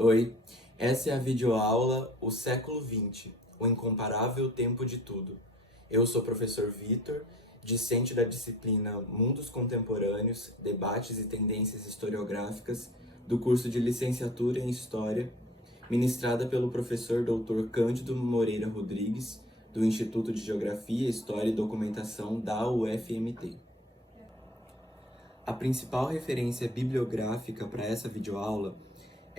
Oi, essa é a videoaula O Século XX, o incomparável tempo de tudo. Eu sou o professor Vitor, discente da disciplina Mundos Contemporâneos, Debates e Tendências Historiográficas, do curso de Licenciatura em História, ministrada pelo professor Dr. Cândido Moreira Rodrigues, do Instituto de Geografia, História e Documentação da UFMT. A principal referência bibliográfica para essa videoaula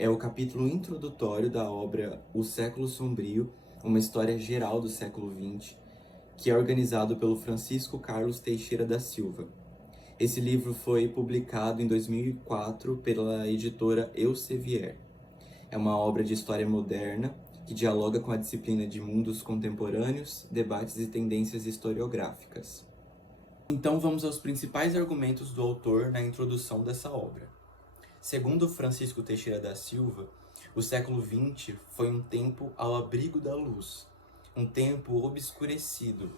é o capítulo introdutório da obra O Século Sombrio, uma história geral do século XX, que é organizado pelo Francisco Carlos Teixeira da Silva. Esse livro foi publicado em 2004 pela editora Elsevier. É uma obra de história moderna que dialoga com a disciplina de mundos contemporâneos, debates e tendências historiográficas. Então vamos aos principais argumentos do autor na introdução dessa obra. Segundo Francisco Teixeira da Silva, o século XX foi um tempo ao abrigo da luz, um tempo obscurecido,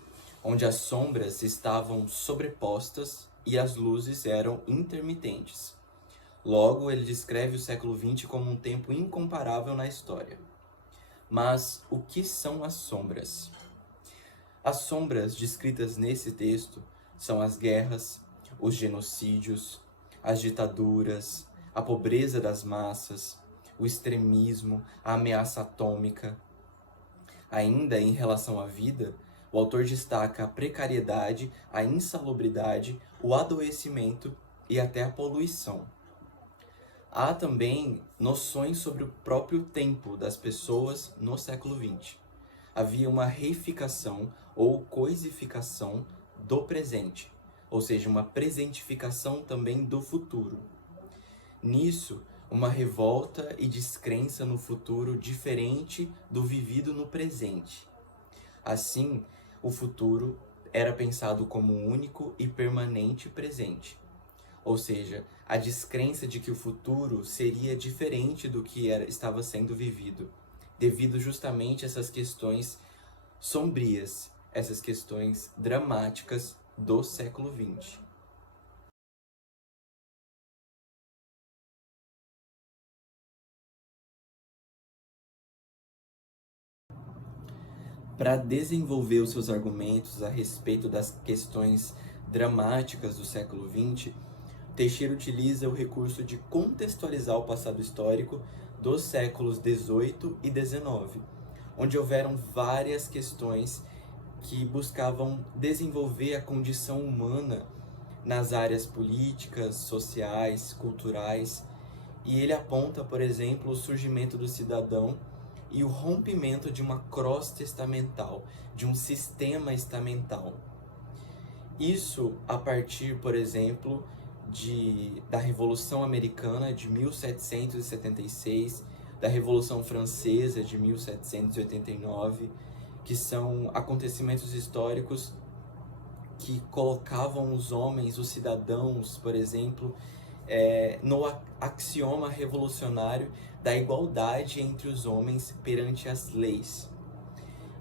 onde as sombras estavam sobrepostas e as luzes eram intermitentes. Logo, ele descreve o século XX como um tempo incomparável na história. Mas o que são as sombras? As sombras descritas nesse texto são as guerras, os genocídios, as ditaduras, a pobreza das massas, o extremismo, a ameaça atômica. Ainda em relação à vida, o autor destaca a precariedade, a insalubridade, o adoecimento e até a poluição. Há também noções sobre o próprio tempo das pessoas no século XX. Havia uma reificação ou coisificação do presente, ou seja, uma presentificação também do futuro. Nisso, uma revolta e descrença no futuro diferente do vivido no presente. Assim, o futuro era pensado como único e permanente presente. Ou seja, a descrença de que o futuro seria diferente do que estava sendo vivido, devido justamente a essas questões sombrias, essas questões dramáticas do século XX. Para desenvolver os seus argumentos a respeito das questões dramáticas do século XX, Teixeira utiliza o recurso de contextualizar o passado histórico dos séculos XVIII e XIX, onde houveram várias questões que buscavam desenvolver a condição humana nas áreas políticas, sociais, culturais, e ele aponta, por exemplo, o surgimento do cidadão e o rompimento de uma crosta estamental, de um sistema estamental. Isso a partir, por exemplo, da Revolução Americana de 1776, da Revolução Francesa de 1789, que são acontecimentos históricos que colocavam os homens, os cidadãos, por exemplo, no axioma revolucionário da igualdade entre os homens perante as leis.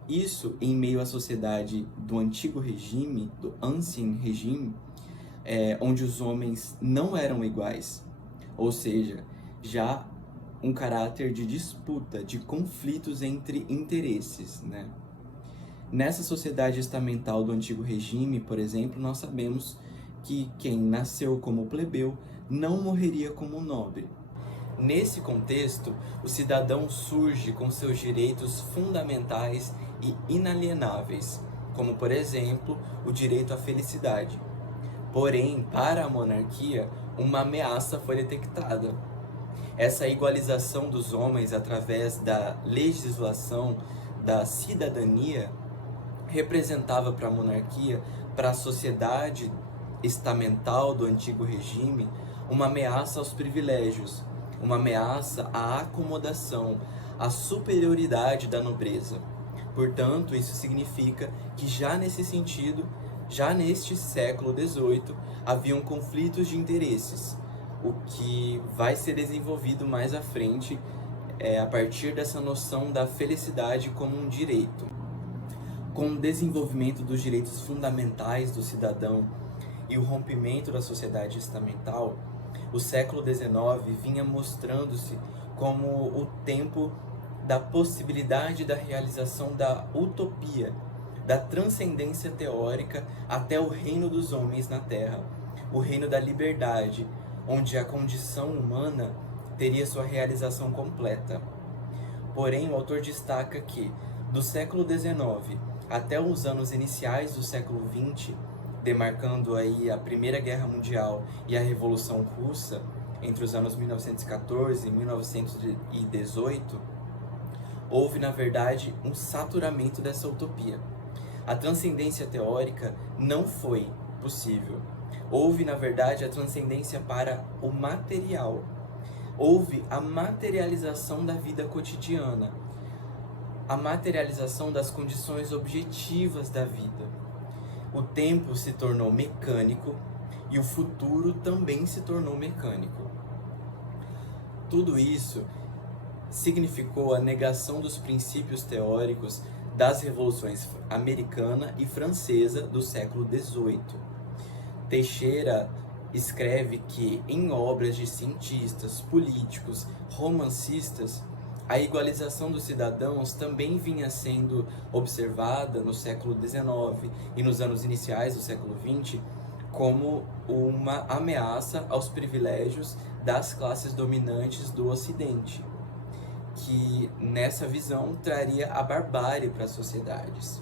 Isso em meio à sociedade do antigo regime, do Ancien Regime, onde os homens não eram iguais, ou seja, já um caráter de disputa, de conflitos entre interesses, né? Nessa sociedade estamental do antigo regime, por exemplo, nós sabemos que quem nasceu como plebeu não morreria como nobre. Nesse contexto, o cidadão surge com seus direitos fundamentais e inalienáveis, como, por exemplo, o direito à felicidade. Porém, para a monarquia, uma ameaça foi detectada. Essa igualização dos homens através da legislação da cidadania representava para a monarquia, para a sociedade estamental do antigo regime, uma ameaça aos privilégios, uma ameaça à acomodação, à superioridade da nobreza. Portanto, isso significa que já nesse sentido, já neste século XVIII, haviam conflitos de interesses, o que vai ser desenvolvido mais à frente a partir dessa noção da felicidade como um direito. Com o desenvolvimento dos direitos fundamentais do cidadão e o rompimento da sociedade estamental, o século XIX vinha mostrando-se como o tempo da possibilidade da realização da utopia, da transcendência teórica até o reino dos homens na Terra, o reino da liberdade, onde a condição humana teria sua realização completa. Porém, o autor destaca que, do século XIX até os anos iniciais do século XX, demarcando aí a Primeira Guerra Mundial e a Revolução Russa, entre os anos 1914 e 1918, houve, na verdade, um saturamento dessa utopia. A transcendência teórica não foi possível. Houve, na verdade, a transcendência para o material. Houve a materialização da vida cotidiana, a materialização das condições objetivas da vida. O tempo se tornou mecânico e o futuro também se tornou mecânico. Tudo isso significou a negação dos princípios teóricos das revoluções americana e francesa do século XVIII. Teixeira escreve que, em obras de cientistas, políticos, romancistas, a igualização dos cidadãos também vinha sendo observada no século XIX e nos anos iniciais do século XX como uma ameaça aos privilégios das classes dominantes do Ocidente, que nessa visão traria a barbárie para as sociedades.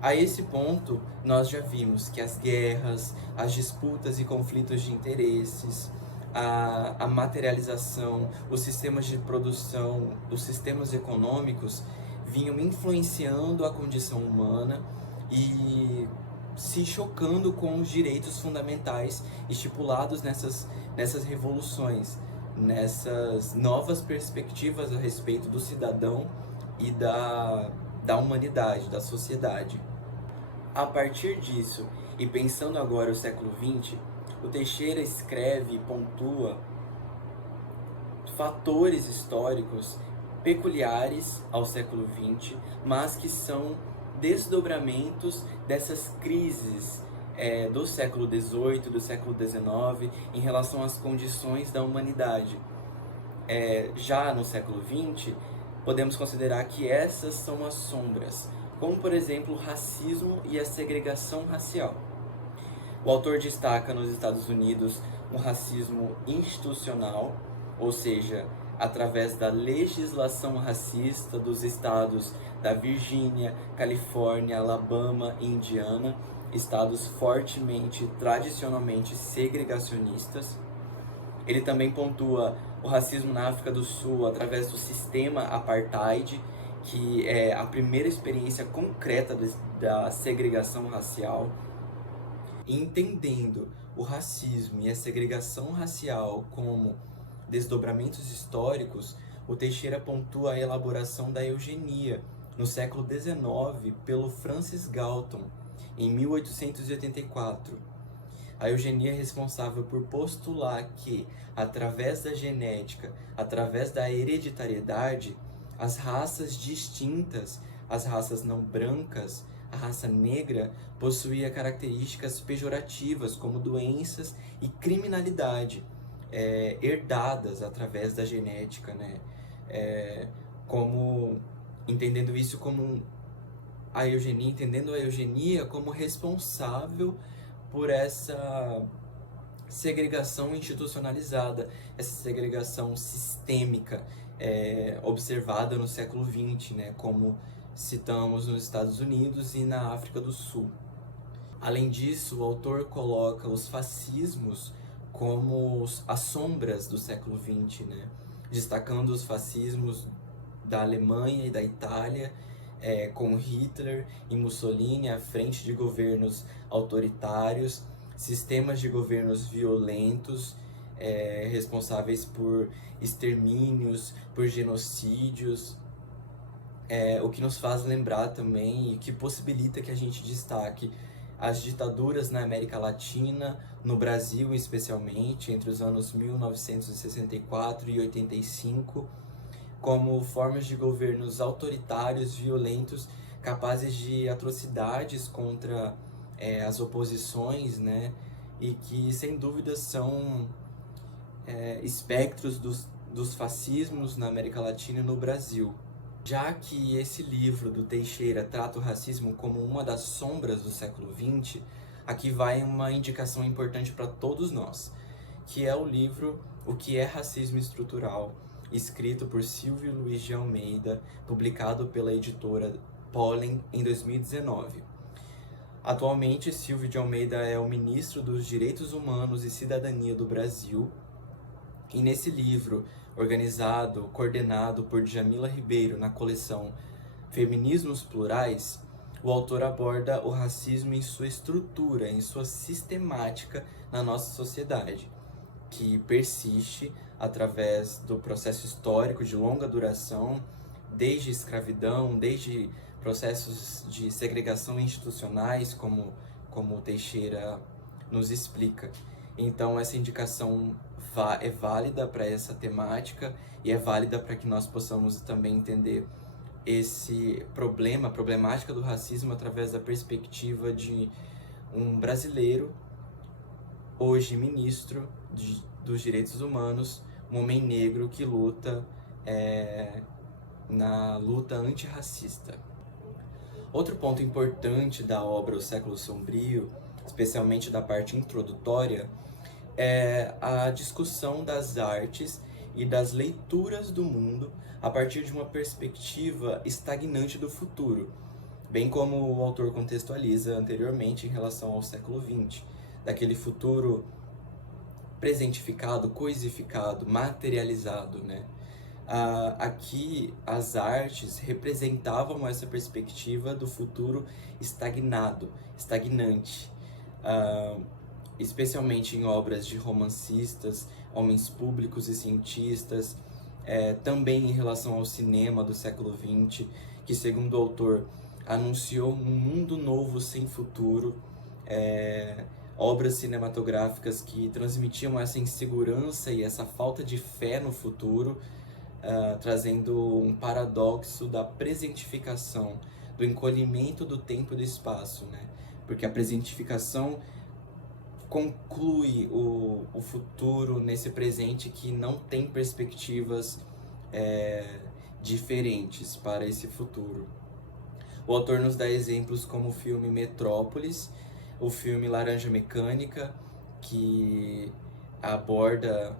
A esse ponto, nós já vimos que as guerras, as disputas e conflitos de interesses, a materialização, os sistemas de produção, os sistemas econômicos vinham influenciando a condição humana e se chocando com os direitos fundamentais estipulados nessas revoluções, nessas novas perspectivas a respeito do cidadão e da humanidade, da sociedade. A partir disso, e pensando agora o século XX, o Teixeira escreve e pontua fatores históricos peculiares ao século XX, mas que são desdobramentos dessas crises do século XVIII, do século XIX, em relação às condições da humanidade. Já no século XX, podemos considerar que essas são as sombras, como, por exemplo, o racismo e a segregação racial. O autor destaca nos Estados Unidos um racismo institucional, ou seja, através da legislação racista dos estados da Virgínia, Califórnia, Alabama e Indiana, estados fortemente, tradicionalmente segregacionistas. Ele também pontua o racismo na África do Sul através do sistema apartheid, que é a primeira experiência concreta da segregação racial. Entendendo o racismo e a segregação racial como desdobramentos históricos, o Teixeira pontua a elaboração da eugenia no século XIX pelo Francis Galton, em 1884. A eugenia é responsável por postular que, através da genética, através da hereditariedade, as raças distintas, as raças não brancas, a raça negra, possuía características pejorativas como doenças e criminalidade, herdadas através da genética, né? Entendendo isso como entendendo a eugenia como responsável por essa segregação institucionalizada, essa segregação sistêmica observada no século XX, né, como citamos nos Estados Unidos e na África do Sul. Além disso, o autor coloca os fascismos como as sombras do século XX, né, destacando os fascismos da Alemanha e da Itália, com Hitler e Mussolini à frente de governos autoritários, sistemas de governos violentos, responsáveis por extermínios, por genocídios, o que nos faz lembrar também e que possibilita que a gente destaque as ditaduras na América Latina, no Brasil especialmente, entre os anos 1964 e 85, como formas de governos autoritários, violentos, capazes de atrocidades contra as oposições, né? E que, sem dúvida, são espectros dos fascismos na América Latina e no Brasil. Já que esse livro do Teixeira trata o racismo como uma das sombras do século XX, aqui vai uma indicação importante para todos nós, que é o livro O que é Racismo Estrutural, escrito por Silvio Luiz de Almeida, publicado pela editora Pollen em 2019. Atualmente, Silvio de Almeida é o ministro dos Direitos Humanos e Cidadania do Brasil, e nesse livro, organizado, coordenado por Djamila Ribeiro na coleção Feminismos Plurais, o autor aborda o racismo em sua estrutura, em sua sistemática na nossa sociedade, que persiste através do processo histórico de longa duração, desde escravidão, desde processos de segregação institucionais, como o Teixeira nos explica. Então, essa indicação é válida para essa temática e é válida para que nós possamos também entender esse problema, a problemática do racismo através da perspectiva de um brasileiro, hoje ministro dos Direitos Humanos, um homem negro que luta na luta antirracista. Outro ponto importante da obra O Século Sombrio, especialmente da parte introdutória, é a discussão das artes e das leituras do mundo a partir de uma perspectiva estagnante do futuro, bem como o autor contextualiza anteriormente em relação ao século XX, daquele futuro presentificado, coisificado, materializado, né? Aqui as artes representavam essa perspectiva do futuro estagnante, especialmente em obras de romancistas, homens públicos e cientistas, também em relação ao cinema do século XX, que, segundo o autor, anunciou um mundo novo sem futuro, obras cinematográficas que transmitiam essa insegurança e essa falta de fé no futuro, trazendo um paradoxo da presentificação, do encolhimento do tempo e do espaço, né? Porque a presentificação conclui o futuro nesse presente que não tem perspectivas diferentes para esse futuro. O autor nos dá exemplos como o filme Metrópolis, o filme Laranja Mecânica, que aborda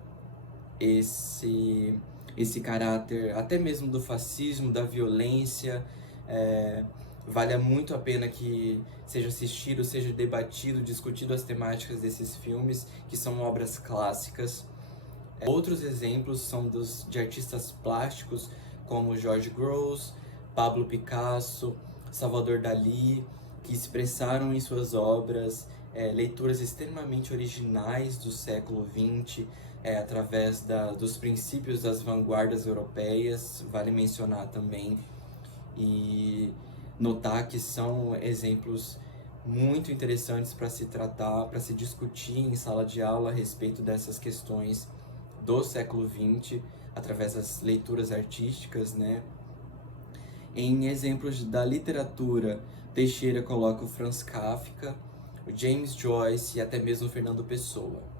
esse caráter até mesmo do fascismo, da violência. Vale muito a pena que seja assistido, seja debatido, discutido as temáticas desses filmes, que são obras clássicas. Outros exemplos são de artistas plásticos como George Grosz, Pablo Picasso, Salvador Dalí, que expressaram em suas obras leituras extremamente originais do século XX, através dos princípios das vanguardas europeias, vale mencionar também, e notar que são exemplos muito interessantes para se tratar, para se discutir em sala de aula a respeito dessas questões do século XX, através das leituras artísticas, né? Em exemplos da literatura, Teixeira coloca o Franz Kafka, o James Joyce e até mesmo o Fernando Pessoa.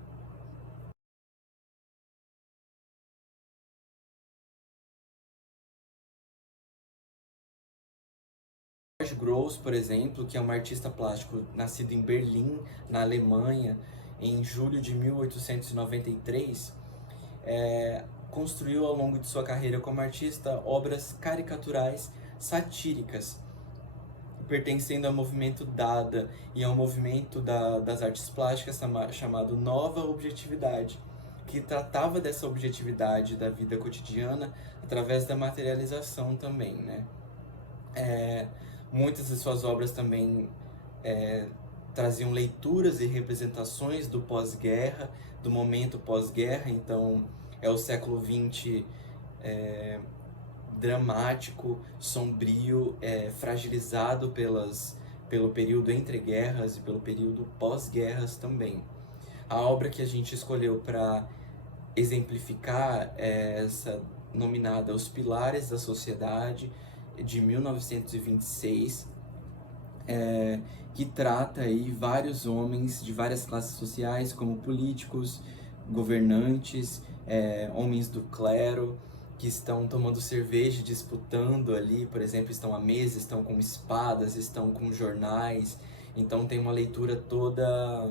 George Grosz, por exemplo, que é um artista plástico nascido em Berlim, na Alemanha, em julho de 1893, construiu ao longo de sua carreira como artista obras caricaturais satíricas, pertencendo ao movimento Dada e ao movimento das artes plásticas chamado Nova Objetividade, que tratava dessa objetividade da vida cotidiana através da materialização também, né? Muitas de suas obras também traziam leituras e representações do pós-guerra, do momento pós-guerra. Então é o século XX dramático, sombrio, fragilizado pelo período entre guerras e pelo período pós-guerras também. A obra que a gente escolheu para exemplificar é essa nominada Os Pilares da Sociedade, de 1926, que trata aí vários homens de várias classes sociais, como políticos, governantes, homens do clero que estão tomando cerveja, disputando ali, por exemplo, estão à mesa, estão com espadas, estão com jornais. Então tem uma leitura toda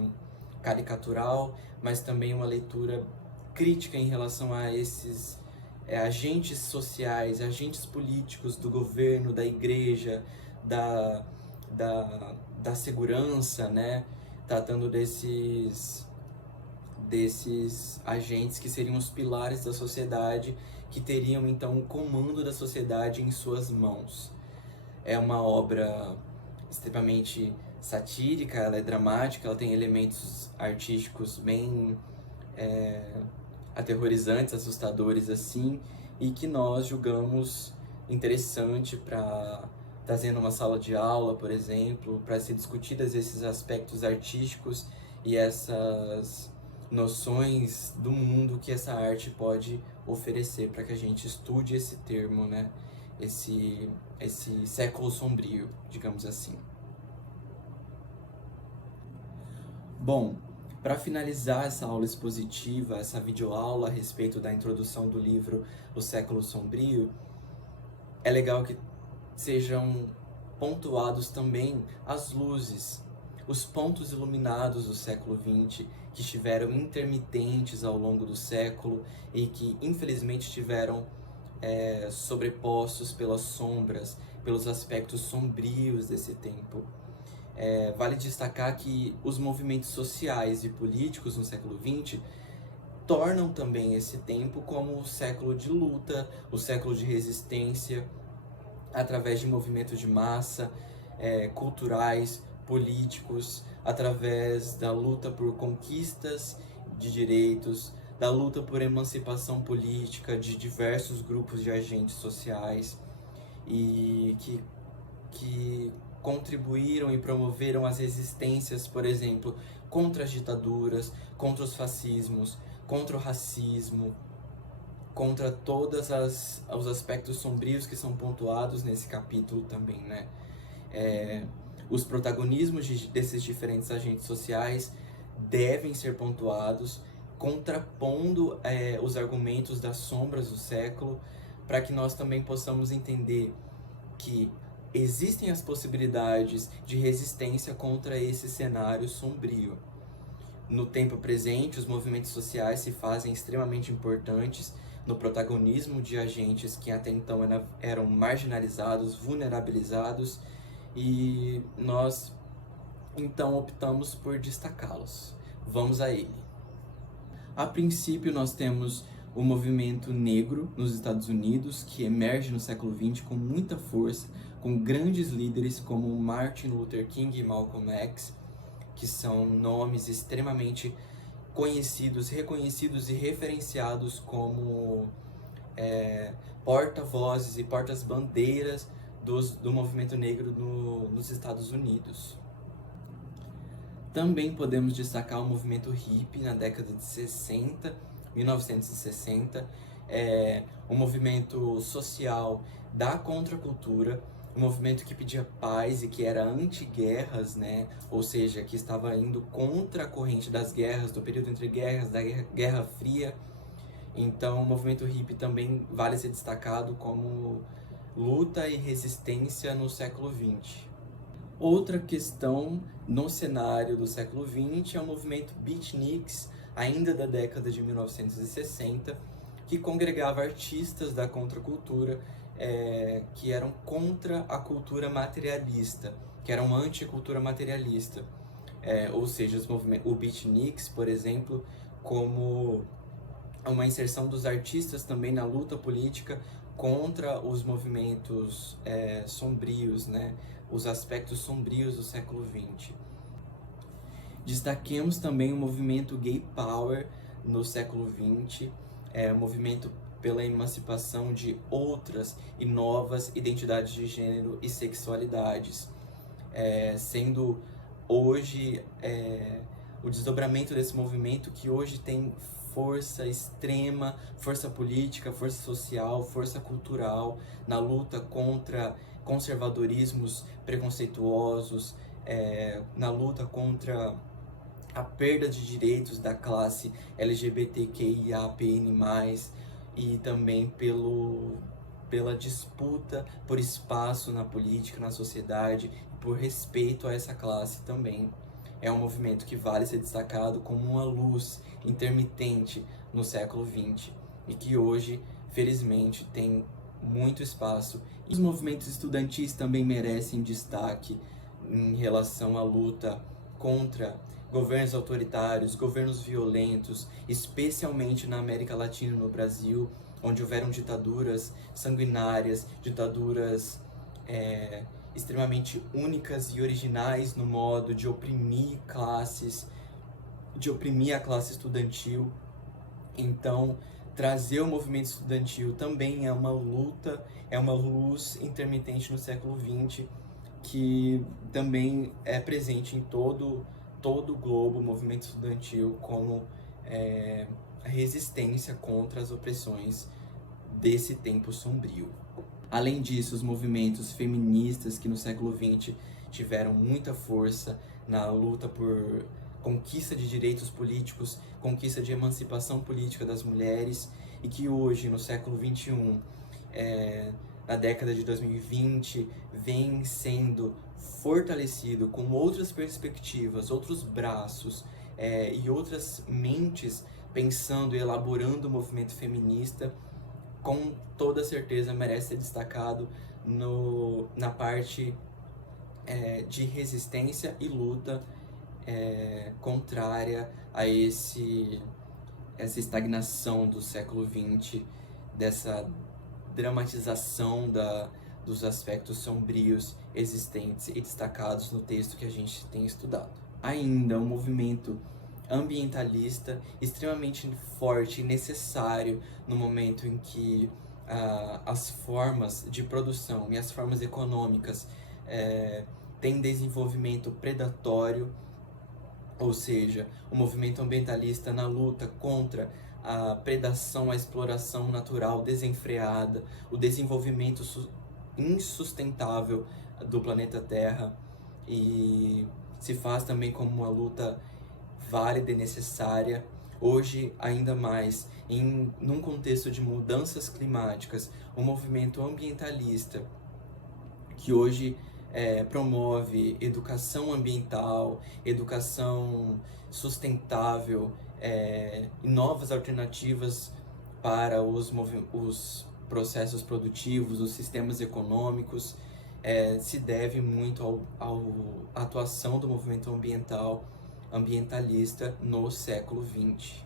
caricatural, mas também uma leitura crítica em relação a esses agentes sociais, agentes políticos do governo, da igreja, da segurança, né? Tratando desses agentes que seriam os pilares da sociedade, que teriam então o comando da sociedade em suas mãos. É uma obra extremamente satírica, ela é dramática, ela tem elementos artísticos bem aterrorizantes, assustadores assim, e que nós julgamos interessante para trazer numa sala de aula, por exemplo, para ser discutidas esses aspectos artísticos e essas noções do mundo que essa arte pode oferecer, para que a gente estude esse termo, né? Esse século sombrio, digamos assim. Bom, para finalizar essa aula expositiva, essa videoaula a respeito da introdução do livro O Século Sombrio, é legal que sejam pontuados também as luzes, os pontos iluminados do século XX, que estiveram intermitentes ao longo do século e que infelizmente estiveram sobrepostos pelas sombras, pelos aspectos sombrios desse tempo. Vale destacar que os movimentos sociais e políticos no século XX tornam também esse tempo como o século de luta, o século de resistência, através de movimentos de massa, culturais, políticos, através da luta por conquistas de direitos, da luta por emancipação política de diversos grupos de agentes sociais e que contribuíram e promoveram as resistências, por exemplo, contra as ditaduras, contra os fascismos, contra o racismo, contra todos os aspectos sombrios que são pontuados nesse capítulo também, né? Os protagonismos desses diferentes agentes sociais devem ser pontuados, contrapondo os argumentos das sombras do século, para que nós também possamos entender que existem as possibilidades de resistência contra esse cenário sombrio. No tempo presente, os movimentos sociais se fazem extremamente importantes no protagonismo de agentes que até então eram marginalizados, vulnerabilizados, e nós então optamos por destacá-los. Vamos a ele. A princípio, nós temos o movimento negro nos Estados Unidos, que emerge no século XX com muita força, com grandes líderes como Martin Luther King e Malcolm X, que são nomes extremamente conhecidos, reconhecidos e referenciados como porta-vozes e portas-bandeiras do movimento negro nos Estados Unidos. Também podemos destacar o movimento hippie na década de 60, 1960, um movimento social da contracultura, um movimento que pedia paz e que era anti-guerras, né? Ou seja, que estava indo contra a corrente das guerras, do período entre guerras, da Guerra Fria. Então, o movimento hippie também vale ser destacado como luta e resistência no século XX. Outra questão no cenário do século XX é o movimento beatniks, ainda da década de 1960, que congregava artistas da contracultura que eram contra a cultura materialista, que eram anti-cultura materialista. Ou seja, o beatniks, por exemplo, como uma inserção dos artistas também na luta política contra os movimentos sombrios, né? Os aspectos sombrios do século XX. Destaquemos também o movimento Gay Power no século XX, um movimento pela emancipação de outras e novas identidades de gênero e sexualidades, sendo hoje o desdobramento desse movimento que hoje tem força extrema, força política, força social, força cultural na luta contra conservadorismos preconceituosos, na luta contra a perda de direitos da classe LGBTQIAPN+, e também pela disputa por espaço na política, na sociedade, e por respeito a essa classe também. É um movimento que vale ser destacado como uma luz intermitente no século XX e que hoje, felizmente, tem muito espaço. E os movimentos estudantis também merecem destaque em relação à luta contra governos autoritários, governos violentos, especialmente na América Latina e no Brasil, onde houveram ditaduras sanguinárias, ditaduras extremamente únicas e originais no modo de oprimir classes, de oprimir a classe estudantil. Então, trazer o movimento estudantil também é uma luta, é uma luz intermitente no século XX, que também é presente em todo o globo, o movimento estudantil, como a resistência contra as opressões desse tempo sombrio. Além disso, os movimentos feministas que no século XX tiveram muita força na luta por conquista de direitos políticos, conquista de emancipação política das mulheres, e que hoje, no século XXI, na década de 2020, vem sendo fortalecido com outras perspectivas, outros braços e outras mentes pensando e elaborando o movimento feminista. Com toda certeza merece ser destacado na parte de resistência e luta contrária a essa estagnação do século XX, dessa dramatização dos aspectos sombrios existentes e destacados no texto que a gente tem estudado. Ainda um movimento ambientalista extremamente forte e necessário no momento em que as formas de produção e as formas econômicas têm desenvolvimento predatório, ou seja, o movimento ambientalista na luta contra a predação, a exploração natural desenfreada, o desenvolvimento insustentável do planeta Terra, e se faz também como uma luta válida e necessária, hoje ainda mais, num contexto de mudanças climáticas. O movimento ambientalista, que hoje promove educação ambiental, educação sustentável, e novas alternativas para os processos produtivos, os sistemas econômicos, se deve muito à atuação do movimento ambientalista no século XX.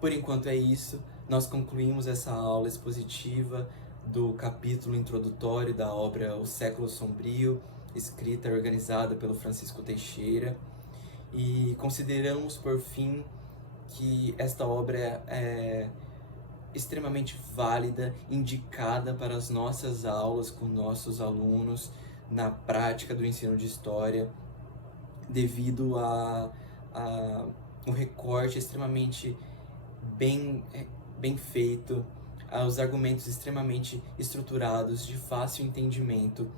Por enquanto é isso, nós concluímos essa aula expositiva do capítulo introdutório da obra O Século Sombrio, escrita e organizada pelo Francisco Teixeira, e consideramos, por fim, que esta obra é extremamente válida, indicada para as nossas aulas com nossos alunos na prática do ensino de História, devido a um recorte extremamente bem feito, aos argumentos extremamente estruturados, de fácil entendimento,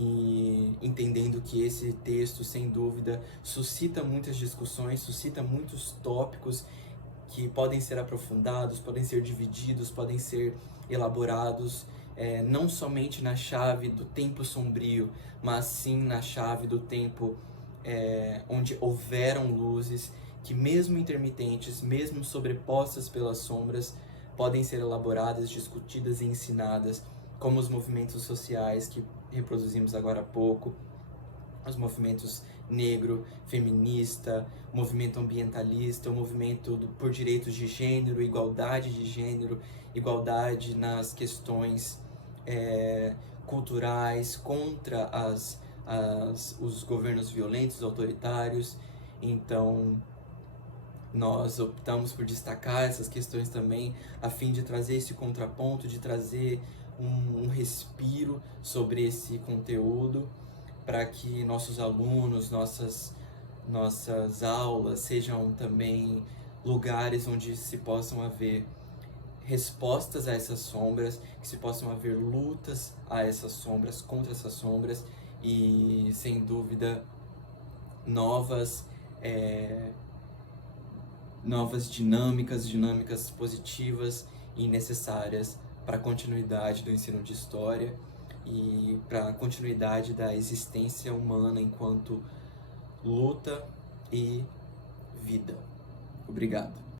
e entendendo que esse texto, sem dúvida, suscita muitas discussões, suscita muitos tópicos que podem ser aprofundados, podem ser divididos, podem ser elaborados, não somente na chave do tempo sombrio, mas sim na chave do tempo onde houveram luzes que, mesmo intermitentes, mesmo sobrepostas pelas sombras, podem ser elaboradas, discutidas e ensinadas, como os movimentos sociais que reproduzimos agora há pouco, os movimentos negro, feminista, o movimento ambientalista, o movimento por direitos de gênero, igualdade de gênero, igualdade nas questões culturais, contra os governos violentos, autoritários. Então, nós optamos por destacar essas questões também, a fim de trazer esse contraponto, de trazer um respiro sobre esse conteúdo, para que nossos alunos, nossas aulas sejam também lugares onde se possam haver respostas a essas sombras, que se possam haver lutas a essas sombras, contra essas sombras, e, sem dúvida, novas novas dinâmicas positivas e necessárias para a continuidade do ensino de história e para a continuidade da existência humana enquanto luta e vida. Obrigado.